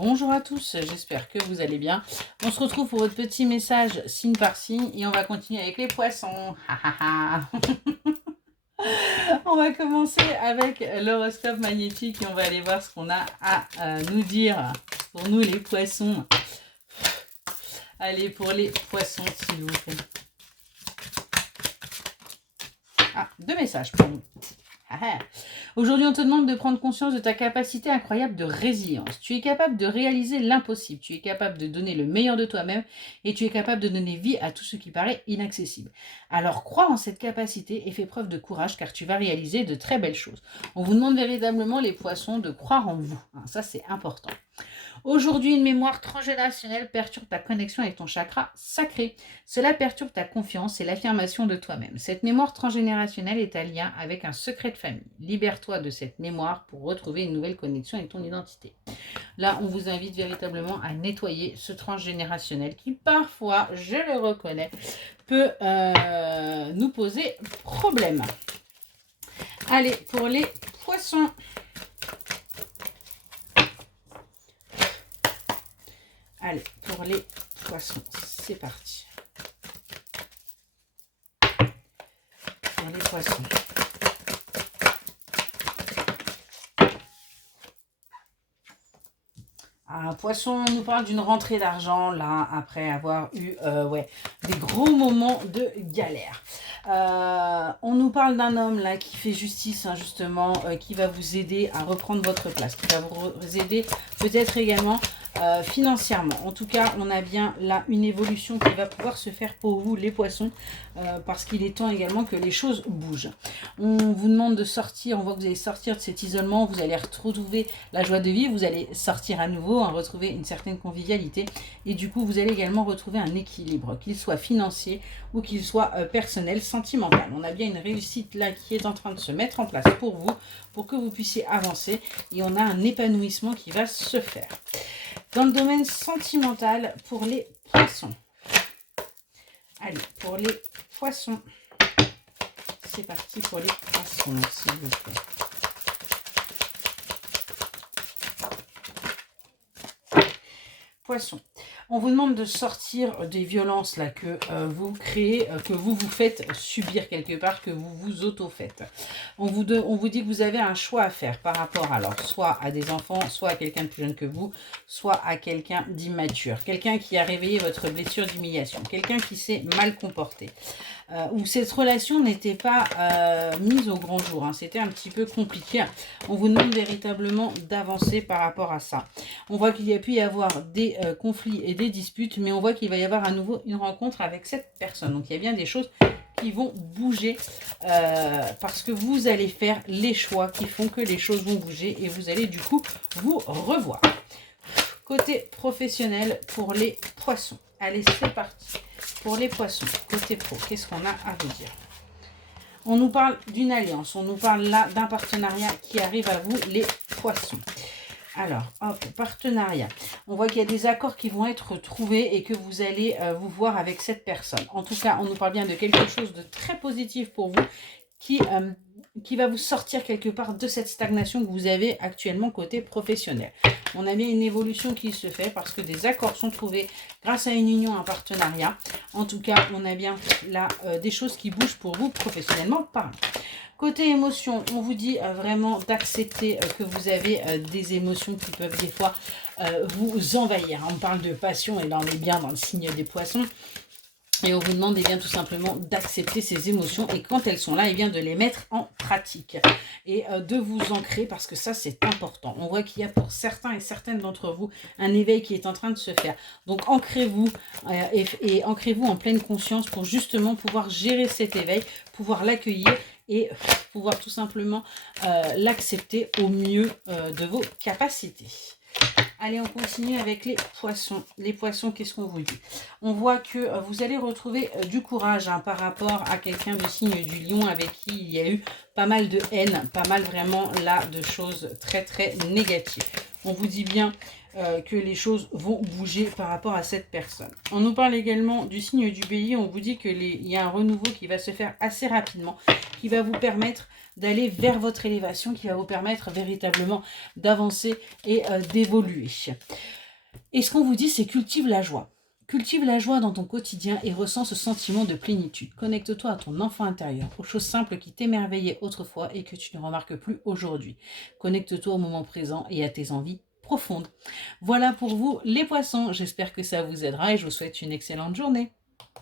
Bonjour à tous, j'espère que vous allez bien. On se retrouve pour votre petit message signe par signe et on va continuer avec les poissons. On va commencer avec l'horoscope magnétique et on va aller voir ce qu'on a à nous dire pour nous les poissons. Allez, pour les poissons, s'il vous plaît. Ah, 2 messages pour nous. Aujourd'hui, on te demande de prendre conscience de ta capacité incroyable de résilience. Tu es capable de réaliser l'impossible. Tu es capable de donner le meilleur de toi-même et tu es capable de donner vie à tout ce qui paraît inaccessible. Alors, crois en cette capacité et fais preuve de courage car tu vas réaliser de très belles choses. On vous demande véritablement, les poissons, de croire en vous. Ça, c'est important. Aujourd'hui, une mémoire transgénérationnelle perturbe ta connexion avec ton chakra sacré. Cela perturbe ta confiance et l'affirmation de toi-même. Cette mémoire transgénérationnelle est un lien avec un secret de famille. Libère-toi de cette mémoire pour retrouver une nouvelle connexion avec ton identité. Là, on vous invite véritablement à nettoyer ce transgénérationnel qui, parfois, je le reconnais, peut nous poser problème. Allez, pour les poissons. Allez, pour les poissons, c'est parti. Pour les poissons. Un poisson, on nous parle d'une rentrée d'argent, là, après avoir eu des gros moments de galère. On nous parle d'un homme, là, qui fait justice, hein, justement, qui va vous aider à reprendre votre place, qui va vous aider peut-être également financièrement. En tout cas, on a bien là une évolution qui va pouvoir se faire pour vous, les poissons, parce qu'il est temps également que les choses bougent. On vous demande de sortir, on voit que vous allez sortir de cet isolement, vous allez retrouver la joie de vivre, vous allez sortir à nouveau, hein, retrouver une certaine convivialité, et du coup, vous allez également retrouver un équilibre, qu'il soit financier ou qu'il soit personnel, sentimental. On a bien une réussite là qui est en train de se mettre en place pour vous, pour que vous puissiez avancer, et on a un épanouissement qui va se faire. Dans le domaine sentimental, pour les poissons. Allez, pour les poissons. C'est parti pour les poissons, s'il vous plaît. Poissons. On vous demande de sortir des violences là que vous créez, que vous vous faites subir quelque part, que vous vous auto-faites. On vous dit que vous avez un choix à faire par rapport, alors, soit à des enfants, soit à quelqu'un de plus jeune que vous, soit à quelqu'un d'immature. Quelqu'un qui a réveillé votre blessure d'humiliation. Quelqu'un qui s'est mal comporté. Où cette relation n'était pas mise au grand jour. Hein. C'était un petit peu compliqué. On vous demande véritablement d'avancer par rapport à ça. On voit qu'il y a pu y avoir des conflits et des disputes, mais on voit qu'il va y avoir à nouveau une rencontre avec cette personne. Donc il y a bien des choses qui vont bouger parce que vous allez faire les choix qui font que les choses vont bouger et vous allez du coup vous revoir. Côté professionnel pour les poissons. Allez, c'est parti. Pour les poissons, côté pro, qu'est-ce qu'on a à vous dire? On nous parle d'une alliance, on nous parle là d'un partenariat qui arrive à vous, les poissons. Alors, hop, partenariat. On voit qu'il y a des accords qui vont être trouvés et que vous allez vous voir avec cette personne. En tout cas, on nous parle bien de quelque chose de très positif pour vous qui va vous sortir quelque part de cette stagnation que vous avez actuellement côté professionnel. On a bien une évolution qui se fait parce que des accords sont trouvés grâce à une union, un partenariat. En tout cas, on a bien là des choses qui bougent pour vous professionnellement parlant. Côté émotion, on vous dit vraiment d'accepter que vous avez des émotions qui peuvent des fois vous envahir. On parle de passion et là on est bien dans le signe des poissons. Et on vous demande bien tout simplement d'accepter ces émotions et quand elles sont là, bien de les mettre en pratique et de vous ancrer parce que ça c'est important. On voit qu'il y a pour certains et certaines d'entre vous un éveil qui est en train de se faire. Donc ancrez-vous et ancrez-vous en pleine conscience pour justement pouvoir gérer cet éveil, pouvoir l'accueillir et pouvoir tout simplement l'accepter au mieux de vos capacités. Allez, on continue avec les poissons. Les poissons, qu'est-ce qu'on vous dit? On voit que vous allez retrouver du courage hein, par rapport à quelqu'un du signe du lion avec qui il y a eu pas mal de haine, pas mal vraiment là de choses très très négatives. On vous dit bien que les choses vont bouger par rapport à cette personne. On nous parle également du signe du Bélier. On vous dit qu'il y a un renouveau qui va se faire assez rapidement, qui va vous permettre d'aller vers votre élévation, qui va vous permettre véritablement d'avancer et d'évoluer. Et ce qu'on vous dit, c'est cultive la joie. Cultive la joie dans ton quotidien et ressens ce sentiment de plénitude. Connecte-toi à ton enfant intérieur, aux choses simples qui t'émerveillaient autrefois et que tu ne remarques plus aujourd'hui. Connecte-toi au moment présent et à tes envies profondes. Voilà pour vous les poissons. J'espère que ça vous aidera et je vous souhaite une excellente journée.